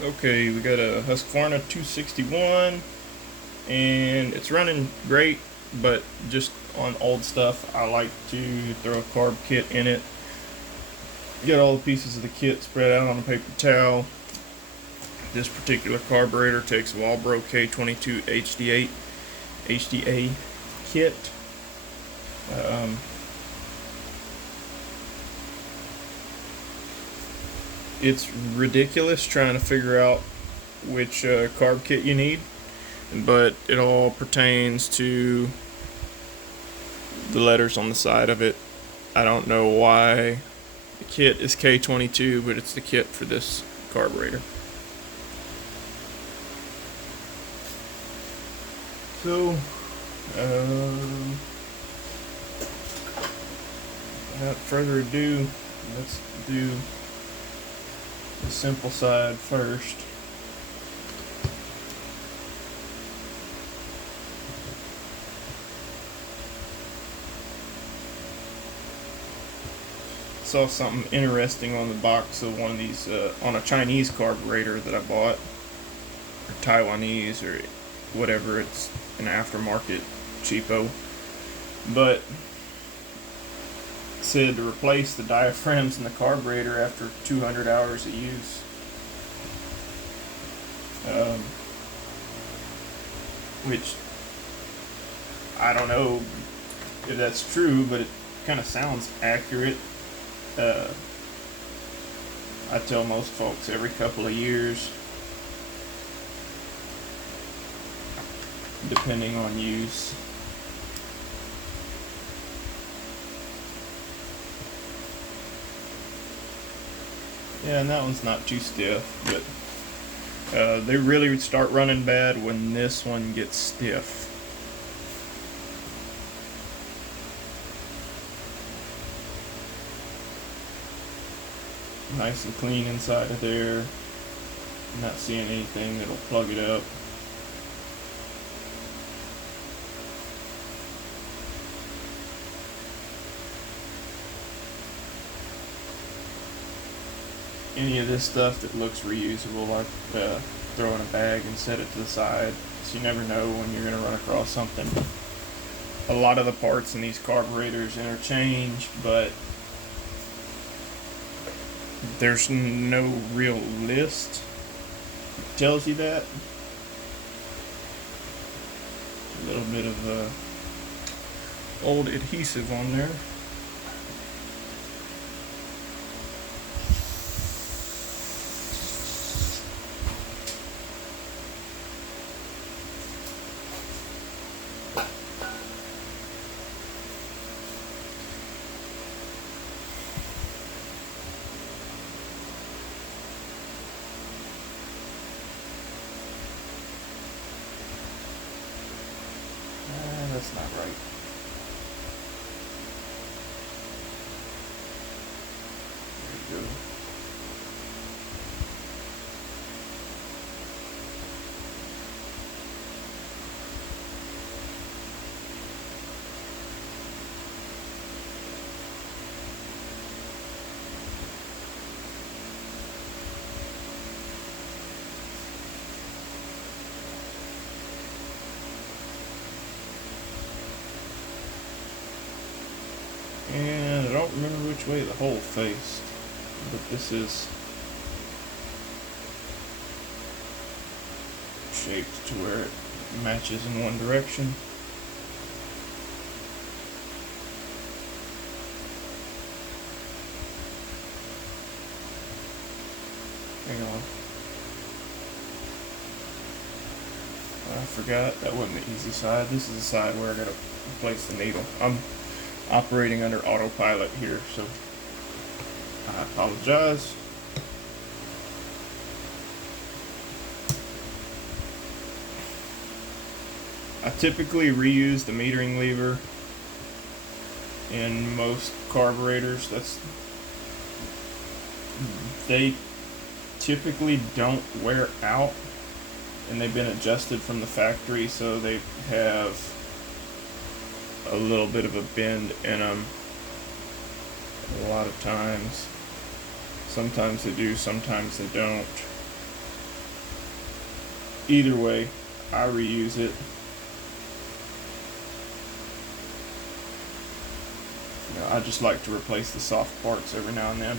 Okay, we got a Husqvarna 261 and it's running great, but just on old stuff I like to throw a carb kit in it. Get all the pieces of the kit spread out on a paper towel. This particular carburetor takes a Walbro K22 HDA kit. It's ridiculous trying to figure out which carb kit you need, but it all pertains to the letters on the side of it. I don't know why the kit is K22, but it's the kit for this carburetor. So, without further ado, let's do the simple side first. Saw something interesting on the box of one of these, on a Chinese carburetor that I bought, or Taiwanese, or whatever, it's an aftermarket cheapo, but it said to replace the diaphragms in the carburetor after 200 hours of use. Which, I don't know if that's true, but it kind of sounds accurate. I tell most folks every couple of years, depending on use. Yeah, and that one's not too stiff, but they really start running bad when this one gets stiff. Nice and clean inside of there. Not seeing anything that'll plug it up. Any of this stuff that looks reusable, I throw in a bag and set it to the side, so you never know when you're going to run across something. A lot of the parts in these carburetors interchange, but there's no real list that tells you that. A little bit of old adhesive on there. That's not right. There we go. And I don't remember which way the hole faced, but this is shaped to where it matches in one direction. Hang on. I forgot, that wasn't the easy side. This is the side where I gotta place the needle. I'm operating under autopilot here, so I apologize. I typically reuse the metering lever in most carburetors. They typically don't wear out, and they've been adjusted from the factory, so they have a little bit of a bend in them a lot of times. Sometimes they do, sometimes they don't. either way, I reuse it. You know, I just like to replace the soft parts every now and then.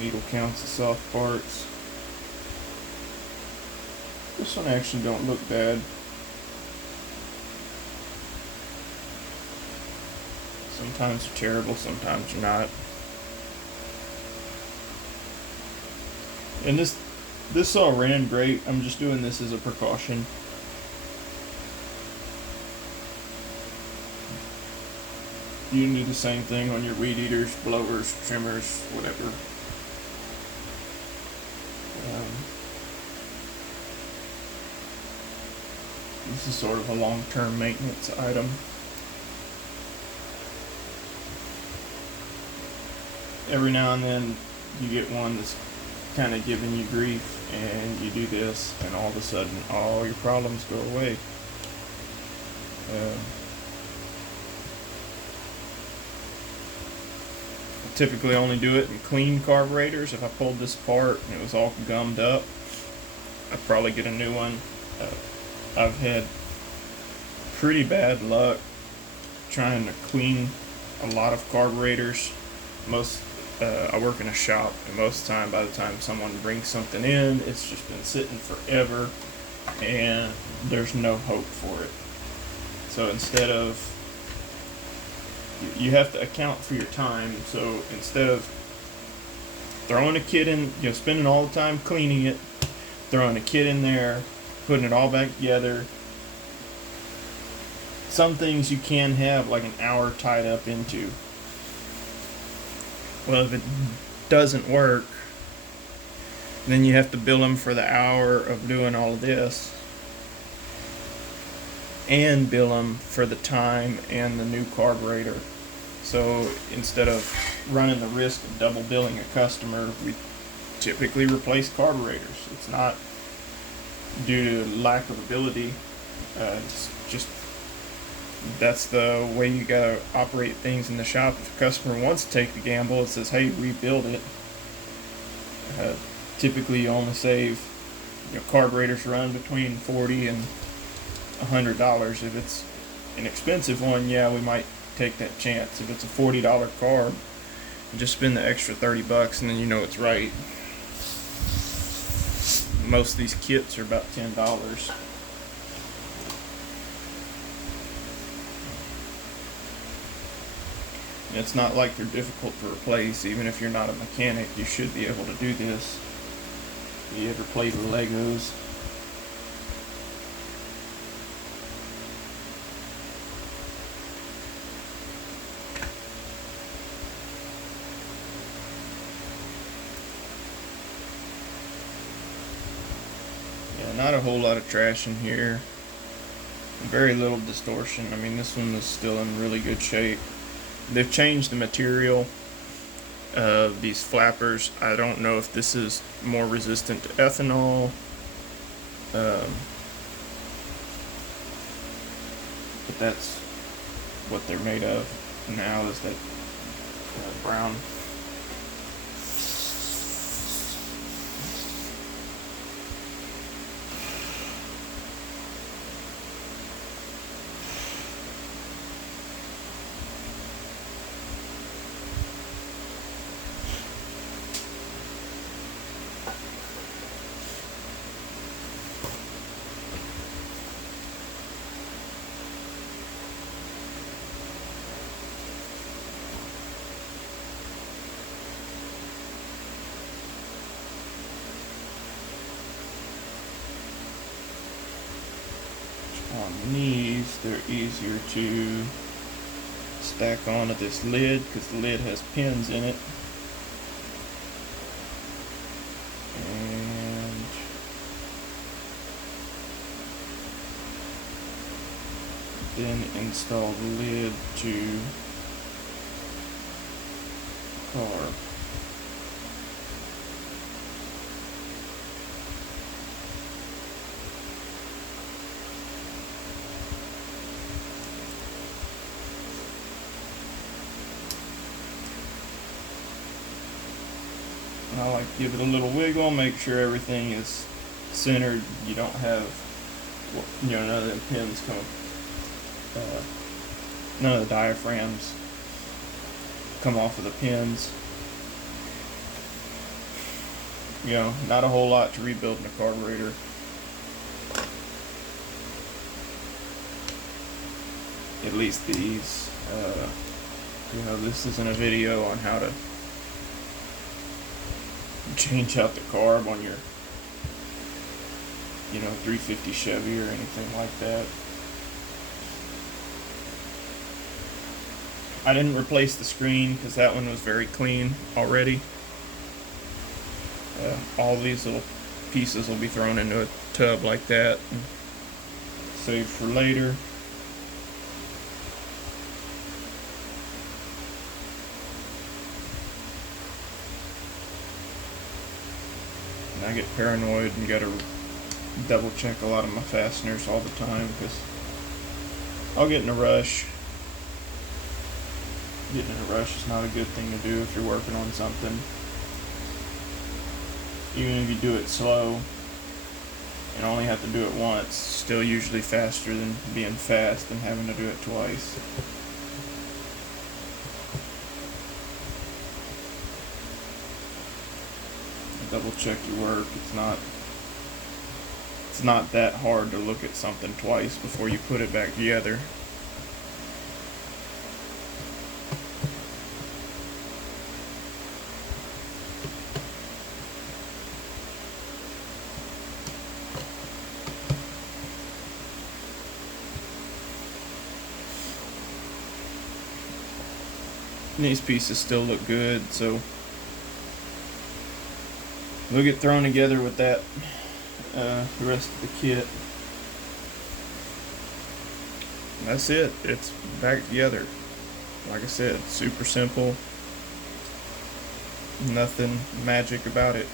Needle counts the soft parts. This one actually don't look bad. Sometimes they're terrible, sometimes they're not. And this saw ran great. I'm just doing this as a precaution. You can do the same thing on your weed eaters, blowers, trimmers, whatever. This is sort of a long-term maintenance item. Every now and then you get one that's kind of giving you grief, and you do this, and all of a sudden all your problems go away. I typically only do it in clean carburetors. If I pulled this apart and it was all gummed up, I'd probably get a new one. I've had pretty bad luck trying to clean a lot of carburetors. I work in a shop, and most of the time, by the time someone brings something in, it's just been sitting forever, and there's no hope for it. So instead of, you have to account for your time. So instead of throwing a kit in, spending all the time cleaning it, throwing a kit in there, putting it all back together. Some things you can have like an hour tied up into. Well, if it doesn't work, then you have to bill them for the hour of doing all of this, and bill them for the time and the new carburetor. So instead of running the risk of double billing a customer, we typically replace carburetors. It's not due to lack of ability. It's just, that's the way you gotta operate things in the shop. If a customer wants to take the gamble, it says, hey, rebuild it. Typically you only save, carburetors run between $40 and $100. If it's an expensive one, yeah, we might take that chance. If it's a $40 carb, just spend the extra $30 and then you know it's right. Most of these kits are about $10. And it's not like they're difficult to replace. Even if you're not a mechanic, you should be able to do this. You ever played with Legos? Not a whole lot of trash in here. Very little distortion. I mean, this one is still in really good shape. They've changed the material of these flappers. I don't know if this is more resistant to ethanol. But that's what they're made of now, is that brown. On these, they're easier to stack onto this lid because the lid has pins in it. And then install the lid to carb. And I like to give it a little wiggle, make sure everything is centered. You don't have, none of the pins come, none of the diaphragms come off of the pins. Not a whole lot to rebuild in a carburetor. At least these. This isn't a video on how to change out the carb on your 350 Chevy or anything like that. I didn't replace the screen because that one was very clean already. All these little pieces will be thrown into a tub like that and saved for later. And I get paranoid and gotta double check a lot of my fasteners all the time because I'll get in a rush. Getting in a rush is not a good thing to do if you're working on something. Even if you do it slow and only have to do it once, still usually faster than being fast and having to do it twice. Double check your work. It's not that hard to look at something twice before you put it back together. And these pieces still look good, so they'll get thrown together with that, the rest of the kit. And that's it. It's back together. Like I said, super simple. Nothing magic about it.